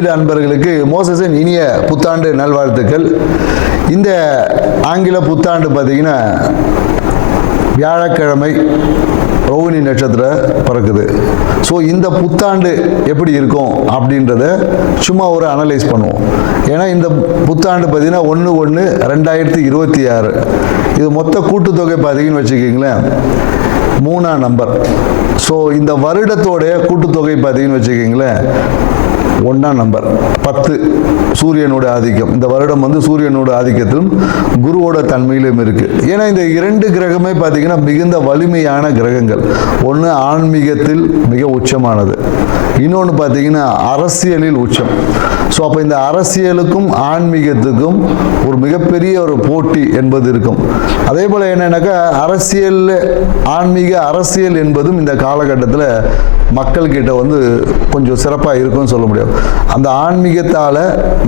ஜோதிட அன்பர்களுக்கு மோசஸின் இனிய புத்தாண்டு நல்வாழ்த்துக்கள். இந்த ஆங்கில புத்தாண்டு பார்த்தீங்கன்னா வியாழக்கிழமை ரோகிணி நட்சத்திரம் பிறக்குது. ஸோ இந்த புத்தாண்டு எப்படி இருக்கும் அப்படின்றத சும்மா ஒரு அனலைஸ் பண்ணுவோம். ஏன்னா இந்த புத்தாண்டு பார்த்தீங்கன்னா 1/1/2026 இது மொத்த கூட்டுத்தொகை பார்த்தீங்கன்னு வச்சுக்கிங்களேன் 3ஆம் நம்பர். ஸோ இந்த வருடத்தோடைய கூட்டுத்தொகை பார்த்தீங்கன்னு வச்சுக்கிங்களேன் 1ஆம் நம்பர் 10 சூரியனோட ஆதிக்கம். இந்த வருடம் வந்து சூரியனோட ஆதிக்கத்திலும் குருவோட தன்மையிலும் இருக்கு. ஏன்னா இந்த 2 கிரகமே பார்த்தீங்கன்னா மிகுந்த வலிமையான கிரகங்கள். ஒன்று ஆன்மீகத்தில் மிக உச்சமானது, இன்னொன்று பார்த்தீங்கன்னா அரசியலில் உச்சம். ஸோ அப்போ இந்த அரசியலுக்கும் ஆன்மீகத்துக்கும் ஒரு மிகப்பெரிய ஒரு போட்டி என்பது இருக்கும். அதே போல் என்னன்னாக்கா ஆன்மீக அரசியல் என்பதும் இந்த காலகட்டத்தில் மக்கள்கிட்ட வந்து கொஞ்சம் சிறப்பாக இருக்கும்னு சொல்ல முடியும். அந்த ஆன்மீகத்தால்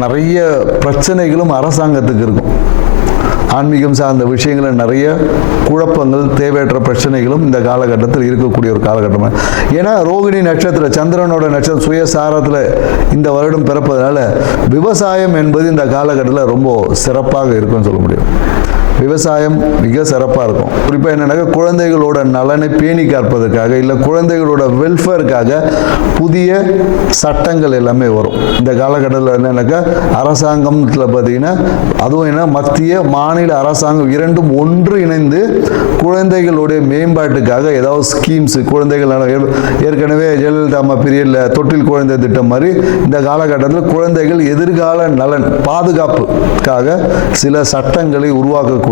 நிறைய பிரச்சனைகளும் அரசாங்கத்துக்கு இருக்கும். ஆன்மீகம் சார்ந்த விஷயங்களில் நிறைய குழப்பங்கள், தேவையற்ற பிரச்சனைகளும் இந்த காலகட்டத்தில் இருக்கக்கூடிய ஒரு காலகட்டம். ஏன்னா ரோகிணி நட்சத்திரம் சந்திரனோட நட்சத்திரம் சுயசாரத்தில் இந்த வருடம் பிறப்பதனால விவசாயம் என்பது இந்த காலகட்டத்தில் ரொம்ப சிறப்பாக இருக்கும்னு சொல்ல முடியும். விவசாயம் மிக சிறப்பாக இருக்கும். குறிப்பாக என்னன்னாக்கா குழந்தைகளோட நலனை பேணி காப்பதற்காக இல்லை குழந்தைகளோட வெல்ஃபேருக்காக புதிய சட்டங்கள் எல்லாமே வரும். இந்த காலகட்டத்தில் என்னன்னாக்கா அரசாங்கத்தில் பார்த்தீங்கன்னா அதுவும் என்ன மத்திய மாநில அரசாங்கம் இரண்டும் ஒன்று இணைந்து குழந்தைகளுடைய மேம்பாட்டுக்காக ஏதாவது ஸ்கீம்ஸ், குழந்தைகள் ஏற்கனவே ஜெயலலிதா அம்மா பீரியடில் தொட்டில் குழந்தை திட்டம் மாதிரி இந்த காலகட்டத்தில் குழந்தைகள் எதிர்கால நலன் பாதுகாப்புக்காக சில சட்டங்களை உருவாக்கக்கூடிய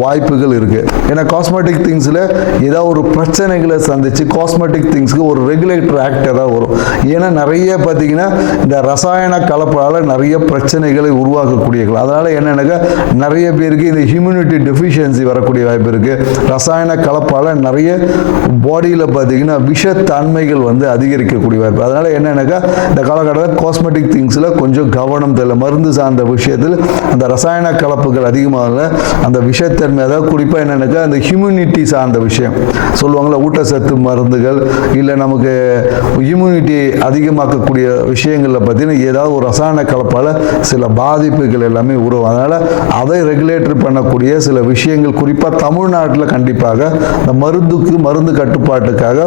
வாய்ப்புகள் இருக்கு. ஏன்னா காஸ்மெட்டிக் திங்ஸ்ல ஏதாவது ஒரு பிரச்சனைகளை சந்திச்சு காஸ்மெட்டிக் திங்ஸ்க்கு ஒரு ரெகுலேட்டர் ஆக்ட் ஏதாவது வரும். ஏன்னா நிறைய பார்த்தீங்கன்னா இந்த ரசாயன கலப்பால நிறைய பிரச்சனைகளை உருவாக்கக்கூடியது. அதனால என்னன்னாக்கா நிறைய பேருக்கு இந்த ஹியூமினிட்டி டெஃபிஷியன்சி வரக்கூடிய வாய்ப்பு இருக்கு. ரசாயன கலப்பால நிறைய பாடியில் பார்த்தீங்கன்னா விஷத்தன்மைகள் வந்து அதிகரிக்கக்கூடிய வாய்ப்பு. அதனால என்னன்னாக்கா இந்த காலகட்டத்தில் காஸ்மெட்டிக் திங்ஸ்ல கொஞ்சம் கவனம் தேவை. மருந்து சார்ந்த விஷயத்தில் அந்த ரசாயன கலப்புகள் அதிகமாக அந்த விஷத்தன்மை, அதாவது குறிப்பாக என்னன்னாக்கா அந்த ஹியூமினிட்டி சார்ந்த விஷயம் சொல்லுவாங்களா, ஊட்டச்சத்து மருந்துகள் இல்லை நமக்கு இம்யூனிட்டி அதிகமாக்கக்கூடிய விஷயங்களில் பார்த்தீங்கன்னா ஏதாவது ஒரு ரசாயன கலப்பால் சில பாதிப்புகள் எல்லாமே உருவாகும். அதனால் அதை ரெகுலேட்டர் பண்ணக்கூடிய சில விஷயங்கள் குறிப்பாக தமிழ்நாட்டில் கண்டிப்பாக இந்த மருந்து கட்டுப்பாட்டுக்காக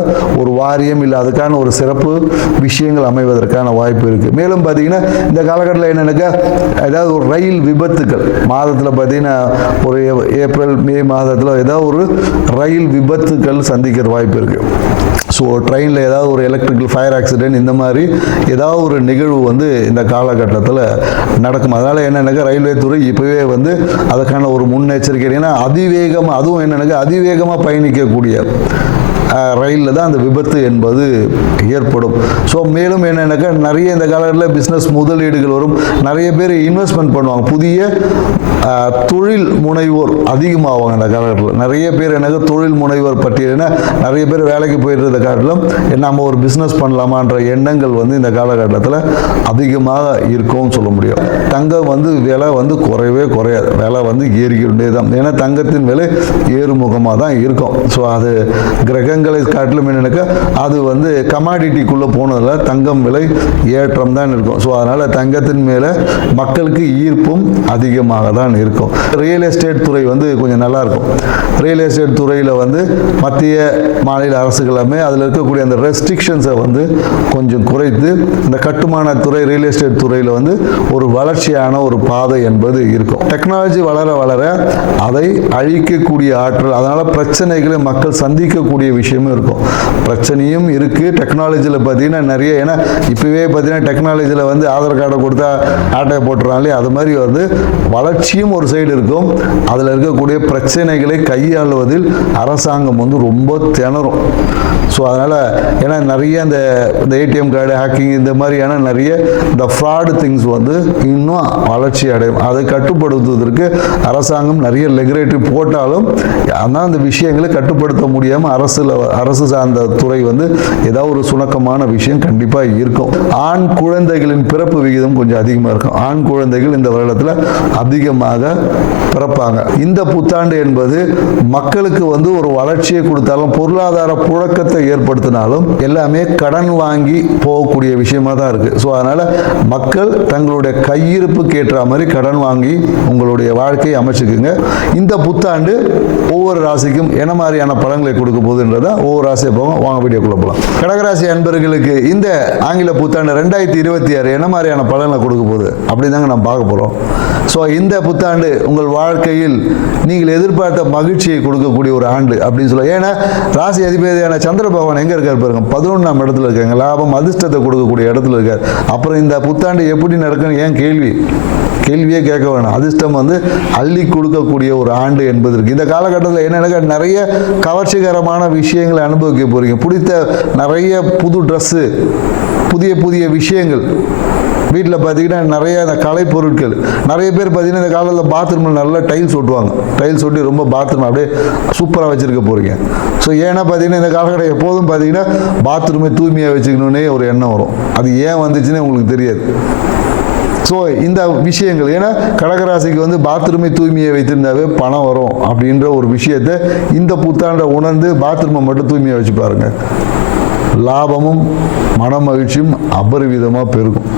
ஒரு வாரியம் இல்லை அதுக்கான ஒரு சிறப்பு விஷயங்கள் அமைவதற்கான வாய்ப்பு இருக்குது. மேலும் பார்த்தீங்கன்னா இந்த காலகட்டத்தில் என்னன்னாக்கா ஏதாவது ஒரு ரயில் விபத்துக்கள் மாதத்தில் பார்த்தீங்கன்னா ஒரு ஏப்ரல் மே மாதத்தில் ஏதாவது ஒரு ரயில் விபத்துக்கள் சந்திக்கிற வாய்ப்பு இருக்குது. ஸோ ட்ரெயினில் ஏதாவது ஒரு எலக்ட்ரிக்கல் ஃபயர் ஆக்சிடென்ட் இந்த மாதிரி ஏதாவது ஒரு நிகழ்வு வந்து இந்த காலகட்டத்தில் நடக்கும். அதனால் என்னென்னாக்கா ரயில்வே துறை இப்போவே வந்து அதுக்கான ஒரு முன்னெச்சரிக்கை. ஏன்னா அதிவேகமாக, அதுவும் என்னென்னாக்கா அதிவேகமாக பயணிக்கக்கூடிய ரயிலில் தான் அந்த விபத்து என்பது ஏற்படும். ஸோ மேலும் என்னென்னாக்கா நிறைய இந்த காலகட்டத்தில் பிஸ்னஸ் முதலீடுகள் வரும். நிறைய பேர் இன்வெஸ்ட்மெண்ட் பண்ணுவாங்க. புதிய தொழில் முனைவோர் அதிகமாகுவாங்க இந்த காலகட்டத்தில். நிறைய பேர் எனக்கு தொழில் முனைவோர் பட்டியல்னா நிறைய பேர் வேலைக்கு போயிட்டு காட்டிலும் நம்ம ஒரு பிஸ்னஸ் பண்ணலாமான்ற எண்ணங்கள் வந்து இந்த காலகட்டத்தில் அதிகமாக இருக்கும்னு சொல்ல முடியும். தங்கம் வந்து விலை வந்து குறையவே குறையாது, விலை வந்து ஏறிக்கிட்டே தான். ஏன்னா தங்கத்தின் விலை ஏறுமுகமாக தான் இருக்கும். ஸோ அது கிரகங்களை காட்டிலும் என்னன்னாக்கா அது வந்து கமாடிட்டிக்குள்ளே போனதில் தங்கம் விலை ஏற்றம் தான் இருக்கும். ஸோ அதனால் தங்கத்தின் மேலே மக்களுக்கு ஈர்ப்பும் அதிகமாக தான் இருக்கும். ரியல் எஸ்டேட் துறை வந்து கொஞ்சம் நல்லா இருக்கும். ரியல் எஸ்டேட் துறையில் வந்து மத்திய மாநில அரசுகளுமே அதில் இருக்கக்கூடிய அந்த ரெஸ்ட்ரிக்ஷன்ஸை வந்து கொஞ்சம் குறைத்து இந்த கட்டுமான துறை ரியல் எஸ்டேட் துறையில் வந்து ஒரு வளர்ச்சியான ஒரு பாதை என்பது இருக்கும். டெக்னாலஜி வளர வளர அதை அழிக்கக்கூடிய ஆற்றல், அதனால் பிரச்சனைகளை மக்கள் சந்திக்கக்கூடிய விஷயமும் இருக்கும். பிரச்சனையும் இருக்குது டெக்னாலஜியில் பார்த்தீங்கன்னா நிறைய. ஏன்னா இப்போவே பார்த்தீங்கன்னா டெக்னாலஜியில் வந்து ஆதார் கார்டை கொடுத்தா ஆட்டையை போட்டுறாங்களே, அது மாதிரி வந்து வளர்ச்சியும் ஒரு சைடு இருக்கும். அதில் இருக்கக்கூடிய பிரச்சனைகளை கையாளுவதில் அரசாங்கம் வந்து ரொம்ப திணறும். ஸோ அதனால் ஏன்னா நிறைய இந்த ஏடிஎம் கார்டு ஹேக்கிங் இந்த மாதிரியான நிறைய இந்த ஃப்ராடு திங்ஸ் வந்து இன்னும் வளர்ச்சி அடையும். அதை கட்டுப்படுத்துவதற்கு அரசாங்கம் நிறைய ரெகுலேட்டரி போட்டாலும் ஆனால் அந்த விஷயங்களை கட்டுப்படுத்த முடியாமல் அரசில் அரசு சார்ந்த துறை வந்து ஏதாவது ஒரு சுணக்கமான விஷயம் கண்டிப்பாக இருக்கும். ஆண் குழந்தைகளின் பிறப்பு விகிதம் கொஞ்சம் அதிகமாக இருக்கும். ஆண் குழந்தைகள் இந்த வருடத்தில் அதிகமாக பிறப்பாங்க. இந்த புத்தாண்டு என்பது மக்களுக்கு வந்து ஒரு வளர்ச்சியை கொடுத்தாலும் பொருளாதார புழக்கத்தை ஏற்படுத்தினாலும் எல்லாமே கடன் வாங்கி போகக்கூடிய விஷயமா தான் இருக்கு. ஸோ அதனால மக்கள் தங்களுடைய கையிருப்புக்கு ஏற்ற மாதிரி கடன் வாங்கி உங்களுடைய வாழ்க்கையை அமைச்சுக்குங்க. இந்த புத்தாண்டு ஒவ்வொரு ராசிக்கும் என்ன மாதிரியான பலன்களை கொடுக்க போகுதுன்றத ஒவ்வொரு ராசியை போகும். வாங்க வீடியோக்குள்ள போகலாம். கடகராசி அன்பர்களுக்கு இந்த ஆங்கில புத்தாண்டு 2026 என்ன மாதிரியான பலன்களை கொடுக்க போகுது அப்படின்னு தாங்க நம்ம பார்க்க போகிறோம். ஸோ இந்த புத்தாண்டு உங்கள் வாழ்க்கையில் நீங்கள் எதிர்பார்த்த மகிழ்ச்சியை கொடுக்கக்கூடிய ஒரு ஆண்டு அப்படின்னு சொல்ல. ஏன்னா ராசி அதிபதியான சந்திர பகவான் எங்கே இருக்கார் பாருங்க, 11ஆம் இடத்துல இருக்காங்க. லாபம் அதிர்ஷ்டத்தை கொடுக்கக்கூடிய இடத்துல இருக்கார். அப்புறம் இந்த புத்தாண்டு எப்படி நடக்குன்னு ஏன் கேள்வியே கேட்க வேணாம். அதிர்ஷ்டம் வந்து அள்ளி கொடுக்கக்கூடிய ஒரு ஆண்டு என்பது இருக்கு. இந்த காலகட்டத்தில் என்னென்ன நிறைய கவர்ச்சிகரமான விஷயங்களை அனுபவிக்க போறீங்க. பிடித்த நிறைய புது ட்ரெஸ்ஸு, புதிய விஷயங்கள். வீட்டில் பார்த்தீங்கன்னா நிறைய இந்த கலை பொருட்கள். நிறைய பேர் பார்த்தீங்கன்னா இந்த காலத்தில் பாத்ரூமில் நல்லா டைல்ஸ் ஒட்டுவாங்க. டைல்ஸ் ஒட்டி ரொம்ப பாத்ரூம் அப்படியே சூப்பராக வச்சுருக்க போகிறீங்க. ஸோ ஏன்னா பார்த்தீங்கன்னா இந்த காலகட்டம் எப்போதும் பார்த்தீங்கன்னா பாத்ரூமை தூய்மையாக வச்சுக்கணுன்னே ஒரு எண்ணம் வரும். அது ஏன் வந்துச்சுன்னு உங்களுக்கு தெரியாது. ஸோ இந்த விஷயங்கள், ஏன்னா கடகராசிக்கு வந்து பாத்ரூமை தூய்மையை வைத்திருந்தாவே பணம் வரும் அப்படின்ற ஒரு விஷயத்தை இந்த புத்தாண்டை உணர்ந்து பாத்ரூமை மட்டும் தூய்மையாக வச்சு பாருங்கள். லாபமும் மன மகிழ்ச்சியும் அபரிவிதமாக பெருகும்.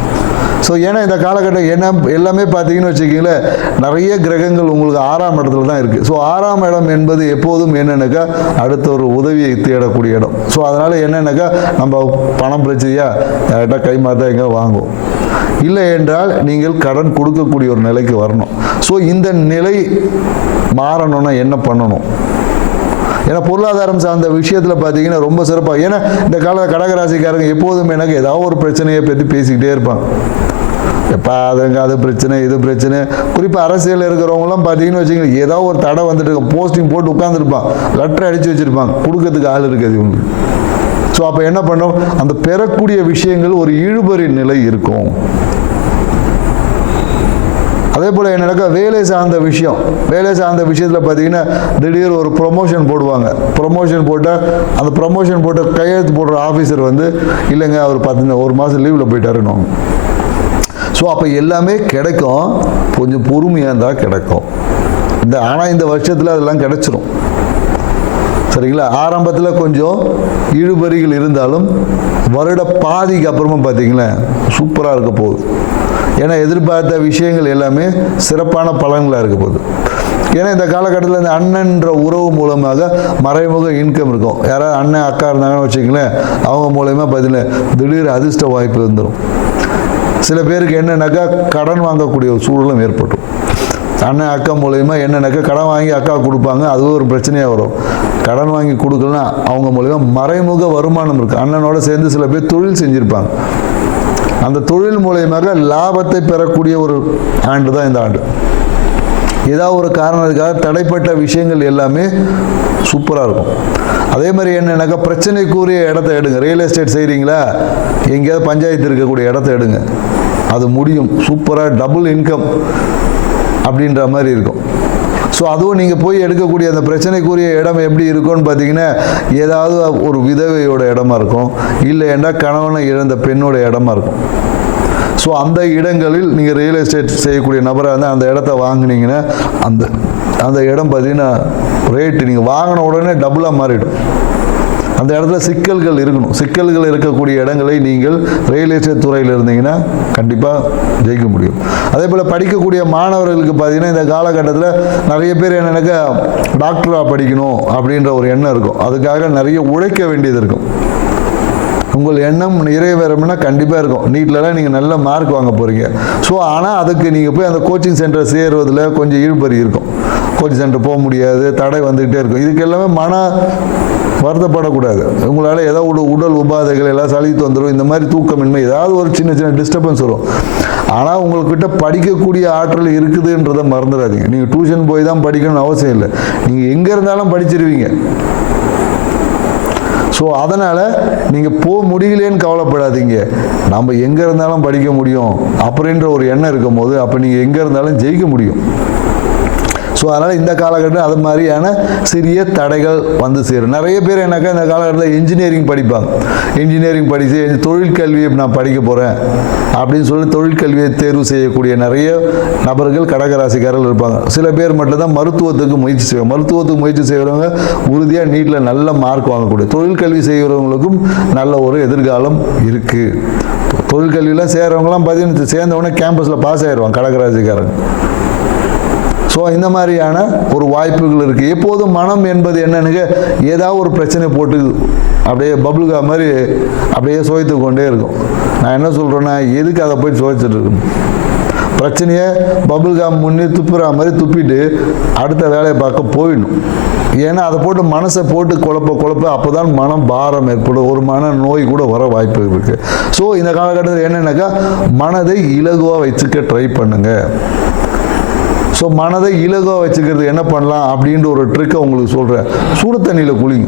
ஸோ ஏன்னா இந்த காலகட்டம் என்ன எல்லாமே பார்த்தீங்கன்னு வச்சுக்கிங்களேன், நிறைய கிரகங்கள் உங்களுக்கு 6ஆம் இடத்துல தான் இருக்குது. ஸோ 6ஆம் இடம் என்பது எப்போதும் என்னென்னாக்கா அடுத்த ஒரு உதவியை தேடக்கூடிய இடம். ஸோ அதனால் என்னென்னாக்கா நம்ம பணம் பிரச்சனையா யார்கிட்ட கை மாற்றா எங்கே வாங்குவோம், இல்லை என்றால் நீங்கள் கடன் கொடுக்கக்கூடிய ஒரு நிலைக்கு வரணும். ஸோ இந்த நிலை மாறணும்னா என்ன பண்ணணும்? ஏன்னா பொருளாதாரம் சார்ந்த விஷயத்தில் பார்த்தீங்கன்னா ரொம்ப சிறப்பாக. ஏன்னா இந்த கால கடகராசிக்காரங்க எப்போதும் எனக்கு ஏதாவது ஒரு பிரச்சனையை பற்றி பேசிக்கிட்டே இருப்பாங்க. எப்போ அது பிரச்சனை இது பிரச்சனை. குறிப்பாக அரசியல் இருக்கிறவங்களாம் பார்த்தீங்கன்னு வச்சுக்கோங்க, ஏதாவது ஒரு தடை வந்துட்டு இருக்கும். போஸ்டிங் போட்டு உட்காந்துருப்பான், லெட்டர் அடித்து வச்சுருப்பாங்க, கொடுக்கறதுக்கு ஆள் இருக்காது இவங்களுக்கு. ஸோ அப்போ என்ன பண்ணோம், அந்த பெறக்கூடிய விஷயங்கள் ஒரு இழுபறி நிலை இருக்கும். அதே போல் என்னக்கா வேலை சார்ந்த விஷயத்தில் பார்த்தீங்கன்னா திடீர் ஒரு ப்ரொமோஷன் போடுவாங்க. ப்ரொமோஷன் போட்டால் அந்த ப்ரொமோஷன் போட்ட கையெழுத்து போடுற ஆஃபீஸர் வந்து இல்லைங்க அவர் ஒரு மாதம் லீவில் போயிட்டாருன்னு. ஸோ அப்போ எல்லாமே கிடைக்கும், கொஞ்சம் பொறுமையாக இருந்தால் கிடைக்கும். ஆனால் இந்த வருஷத்தில் அதெல்லாம் கிடைச்சிரும். சரிங்களா? ஆரம்பத்தில் கொஞ்சம் இழுபறிகள் இருந்தாலும் வருட பாதிக்கு அப்புறமா பார்த்தீங்களா சூப்பராக இருக்க போகுது. ஏன்னா எதிர்பார்த்த விஷயங்கள் எல்லாமே சிறப்பான பலன்களாக இருக்க போகுது. ஏன்னா இந்த காலகட்டத்தில் இந்த அண்ணன்ற உறவு மூலமாக மறைமுக இன்கம் இருக்கும். யாராவது அண்ணன் அக்கா இருந்தாங்கன்னு வச்சுங்களேன், அவங்க மூலயமா பார்த்தீங்கன்னா திடீர் அதிர்ஷ்ட வாய்ப்பு வந்துடும். சில பேருக்கு என்னன்னாக்கா கடன் வாங்கக்கூடிய ஒரு சூழலும் ஏற்பட்டும். அண்ணன் அக்கா மூலயமா என்னன்னாக்கா கடன் வாங்கி அக்கா கொடுப்பாங்க, அதுவும் ஒரு பிரச்சனையாக வரும். கடன் வாங்கி கொடுக்கலன்னா அவங்க மூலயமா மறைமுக வருமானம் இருக்குது. அண்ணனோட சேர்ந்து சில பேர் தொழில் செஞ்சுருப்பாங்க. அந்த தொழில் மூலயமாக லாபத்தை பெறக்கூடிய ஒரு ஆண்டு தான் இந்த ஆண்டு. ஏதாவது ஒரு காரணத்துக்காக தடைப்பட்ட விஷயங்கள் எல்லாமே சூப்பராக இருக்கும். அதே மாதிரி என்னன்னாக்கா பிரச்சனைக்குரிய இடத்த எடுங்க. ரியல் எஸ்டேட் செய்கிறீங்களா, எங்கேயாவது பஞ்சாயத்து இருக்கக்கூடிய இடத்த எடுங்க, அது முடியும். சூப்பராக டபுள் இன்கம் அப்படின்ற மாதிரி இருக்கும். ஸோ அதுவும் நீங்கள் போய் எடுக்கக்கூடிய அந்த பிரச்சனைக்குரிய இடம் எப்படி இருக்கும்னு பார்த்தீங்கன்னா, ஏதாவது ஒரு விதவையோட இடமா இருக்கும், இல்லை என்றால் கணவனை இழந்த பெண்ணோட இடமா இருக்கும். ஸோ அந்த இடங்களில் நீங்கள் ரியல் எஸ்டேட் செய்யக்கூடிய நபராக இருந்தால் அந்த இடத்த வாங்கினீங்கன்னா அந்த இடம் பார்த்தீங்கன்னா ரேட்டு நீங்கள் வாங்கின உடனே டபுளாக மாறிடும். அந்த இடத்துல சிக்கல்கள் இருக்கணும். சிக்கல்கள் இருக்கக்கூடிய இடங்களை நீங்கள் ரியல் எஸ்டேட் துறையில் இருந்தீங்கன்னா கண்டிப்பாக ஜெயிக்க முடியும். அதே போல் படிக்கக்கூடிய மாணவர்களுக்கு பார்த்தீங்கன்னா இந்த காலகட்டத்தில் நிறைய பேர் என்னன்னாக்கா டாக்டராக படிக்கணும் அப்படின்ற ஒரு எண்ணம் இருக்கும். அதுக்காக நிறைய உழைக்க வேண்டியது இருக்கும். உங்கள் எண்ணம் நிறைவேறணும்னா கண்டிப்பாக இருக்கும். நீட்லலாம் நீங்கள் நல்ல மார்க் வாங்க போகிறீங்க. ஸோ ஆனால் அதுக்கு நீங்கள் போய் அந்த கோச்சிங் சென்டர் சேருவதில் கொஞ்சம் இழுபறி இருக்கும். கோச்சிங் சென்டர் போக முடியாது, தடை வந்துக்கிட்டே இருக்கும். இதுக்கு எல்லாமே மன வருத்தப்படக்கூடாது. உங்களால் ஏதாவது உடல் உபாதைகள் எல்லாம் சளி தொந்தரவு, இந்த மாதிரி தூக்கமின்மை, ஏதாவது ஒரு சின்ன டிஸ்டர்பன்ஸ் வரும். ஆனால் உங்கள்கிட்ட படிக்கக்கூடிய ஆற்றல் இருக்குதுன்றதை மறந்துடாதீங்க. நீங்கள் டியூஷன் போய் தான் படிக்கணும்னு அவசியம் இல்லை. நீங்கள் எங்கே இருந்தாலும் படிச்சிருவீங்க. ஸோ அதனால் நீங்கள் போக முடியலேன்னு கவலைப்படாதீங்க. நம்ம எங்கே இருந்தாலும் படிக்க முடியும் அப்படின்ற ஒரு எண்ணம் இருக்கும் போது அப்போ நீங்கள் எங்கே இருந்தாலும் ஜெயிக்க முடியும். ஸோ அதனால் இந்த காலகட்டம் அது மாதிரியான சிறிய தடைகள் வந்து சேரும். நிறைய பேர் என்னக்கா இந்த காலகட்டத்தில் இன்ஜினியரிங் படிப்பாங்க. இன்ஜினியரிங் படித்து தொழிற்கல்வியை நான் படிக்க போகிறேன் அப்படின்னு சொல்லி தொழிற்கல்வியை தேர்வு செய்யக்கூடிய நிறைய நபர்கள் கடகராசிக்காரர்கள் இருப்பாங்க. சில பேர் மட்டும்தான் மருத்துவத்துக்கு முயற்சி செய்வாங்க. மருத்துவத்துக்கு முயற்சி செய்கிறவங்க உறுதியாக நீட்டில் நல்ல மார்க் வாங்கக்கூடிய, தொழிற்கல்வி செய்கிறவங்களுக்கும் நல்ல ஒரு எதிர்காலம் இருக்குது. தொழிற்கல்வியெலாம் சேர்றவங்களாம் பார்த்தீங்கன்னா சேர்ந்தவொடனே கேம்பஸில் பாஸ் ஆகிடுவாங்க கடகராசிக்காரங்க. ஸோ இந்த மாதிரியான ஒரு வாய்ப்புகள் இருக்குது. எப்போதும் மனம் என்பது என்னன்னு, ஏதாவது ஒரு பிரச்சனை போட்டு அப்படியே பபுள்கா மாதிரி அப்படியே சுவைத்து கொண்டே இருக்கும். நான் என்ன சொல்கிறேன்னா, எதுக்கு அதை போய் சுவைச்சிட்டு இருக்கணும்? பிரச்சனையை பபுள்காம் முன்னே துப்புற மாதிரி துப்பிட்டு அடுத்த வேலையை பார்க்க போயிடணும். ஏன்னா அதை போட்டு மனசை போட்டு குழப்ப அப்போ தான் மனம் பாரம் ஏற்படும், ஒரு மன நோய் கூட வர வாய்ப்பு இருக்குது. ஸோ இந்த காலகட்டத்தில் என்னென்னாக்கா, மனதை இலகுவாக வச்சுக்க ட்ரை பண்ணுங்கள். ஸோ மனதை இலகுவாக வச்சுக்கிறது என்ன பண்ணலாம் அப்படின்ற ஒரு ட்ரிக்கை உங்களுக்கு சொல்கிறேன். சுடு தண்ணியில் குளிங்க.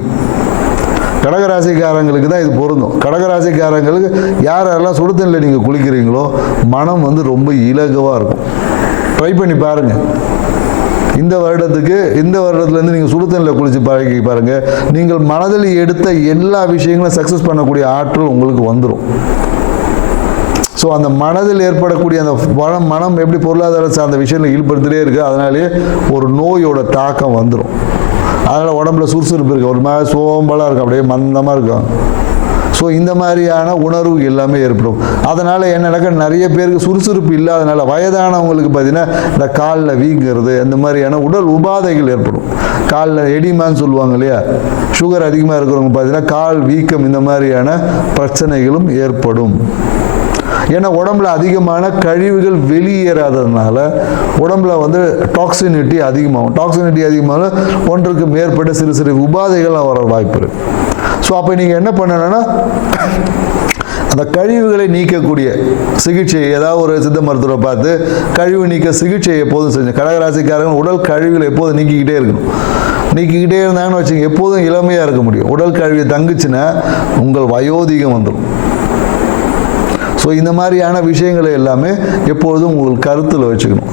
கடகராசிக்காரங்களுக்கு தான் இது பொருந்தும். கடகராசிக்காரங்களுக்கு யாரெல்லாம் சுடு தண்ணியில் நீங்கள் குளிக்கிறீங்களோ மனம் வந்து ரொம்ப இலகுவாக இருக்கும். ட்ரை பண்ணி பாருங்கள். இந்த வருடத்துலேருந்து நீங்கள் சுடு தண்ணியில் குளித்து பழகி பாருங்கள். நீங்கள் மனதில் எடுத்த எல்லா விஷயங்களும் சக்ஸஸ் பண்ணக்கூடிய ஆற்றல் உங்களுக்கு வந்துடும். ஸோ அந்த மனதில் ஏற்படக்கூடிய அந்த மனம் எப்படி பொருளாதார சார்ந்த விஷயத்தில் ஈடுபடுத்திட்டே இருக்குது, அதனாலேயே ஒரு நோயோட தாக்கம் வந்துடும். அதனால் உடம்புல சுறுசுறுப்பு இருக்குது, ஒரு மாதிரி சோம்பலாக இருக்கும், அப்படியே மந்தமாக இருக்கும். ஸோ இந்த மாதிரியான உணர்வு எல்லாமே ஏற்படும். அதனால் என்னன்னாக்கா, நிறைய பேருக்கு சுறுசுறுப்பு இல்லாதனால வயதானவங்களுக்கு பார்த்தீங்கன்னா இந்த காலில் வீங்கிறது, இந்த மாதிரியான உடல் உபாதைகள் ஏற்படும். காலில் எடிமான்னு சொல்லுவாங்க இல்லையா, சுகர் அதிகமாக இருக்கிறவங்க பார்த்தீங்கன்னா கால் வீக்கம், இந்த மாதிரியான பிரச்சனைகளும் ஏற்படும். ஏன்னா உடம்புல அதிகமான கழிவுகள் வெளியேறாததுனால உடம்புல வந்து டாக்ஸினிட்டி அதிகமாகும். டாக்ஸினிட்டி அதிகமாக ஒன்றுக்கு மேற்பட்ட சிறு சிறு உபாதைகள்லாம் வர வாய்ப்பு இருக்கு. ஸோ அப்போ நீங்கள் என்ன பண்ணணும்னா, அந்த கழிவுகளை நீக்கக்கூடிய சிகிச்சை, ஏதாவது ஒரு சித்த மருத்துவரை பார்த்து கழிவு நீக்க சிகிச்சை எப்போதும் செஞ்சு, கடகராசிக்காரங்க உடல் கழிவுகளை எப்போதும் நீக்கிக்கிட்டே இருக்கணும். நீக்கிக்கிட்டே இருந்தாங்கன்னு வச்சுங்க, எப்போதும் இளமையாக இருக்க முடியும். உடல் கழிவு தங்குச்சுன்னா உங்கள் வயோதிகம் வந்துடும். ஸோ இந்த மாதிரியான விஷயங்களை எல்லாமே எப்பொழுதும் உங்கள் கருத்தில் வச்சுக்கணும்.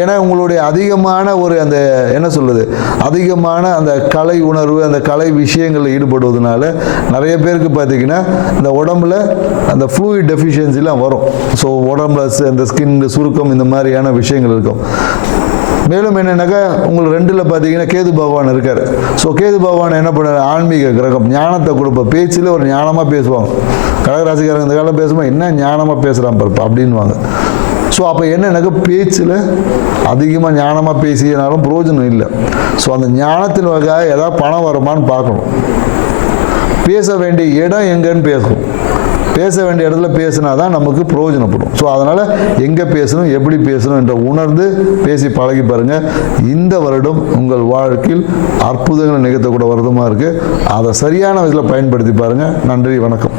ஏன்னா உங்களுடைய அதிகமான ஒரு அந்த என்ன சொல்லுது, அதிகமான அந்த கலை உணர்வு, அந்த கலை விஷயங்களில் ஈடுபடுவதனால நிறைய பேருக்கு பார்த்திங்கன்னா இந்த உடம்புல அந்த ஃப்ளூயிட் டெஃபிஷியன்சிலாம் வரும். ஸோ உடம்புல அந்த ஸ்கின் சுருக்கம், இந்த மாதிரியான விஷயங்கள் இருக்கும். மேலும் என்னென்னாக்கா, உங்களுக்கு 2ல் பார்த்தீங்கன்னா கேது பகவான் இருக்கார். ஸோ கேது பகவான் என்ன பண்ணார், ஆன்மீக கிரகம், ஞானத்தை கொடுப்ப, பேச்சில் ஒரு ஞானமாக பேசுவாங்க. கடகராசிக்காரங்க இந்த காலம் பேசும்போது என்ன ஞானமாக பேசுகிறான் பாருப்பா அப்படின்வாங்க. ஸோ அப்போ என்னென்னாக்கா, பேச்சில் அதிகமாக ஞானமாக பேசினாலும் பிரயோஜனம் இல்லை. ஸோ அந்த ஞானத்தின் வகையாக ஏதாவது பணம் வருமானு பார்க்கணும். பேச வேண்டிய இடம் எங்கன்னு பேசணும். பேச வேண்டிய இடத்துல பேசினா தான் நமக்கு பிரயோஜனப்படும். ஸோ அதனால் எங்கே பேசணும், எப்படி பேசணும் என்ற உணர்ந்து பேசி பழகி பாருங்கள். இந்த வருடம் உங்கள் வாழ்க்கையில் அற்புதங்களை நிகழ்த்தக்கூட வருடமாக இருக்குது. அதை சரியான விதத்தில் பயன்படுத்தி பாருங்கள். நன்றி, வணக்கம்.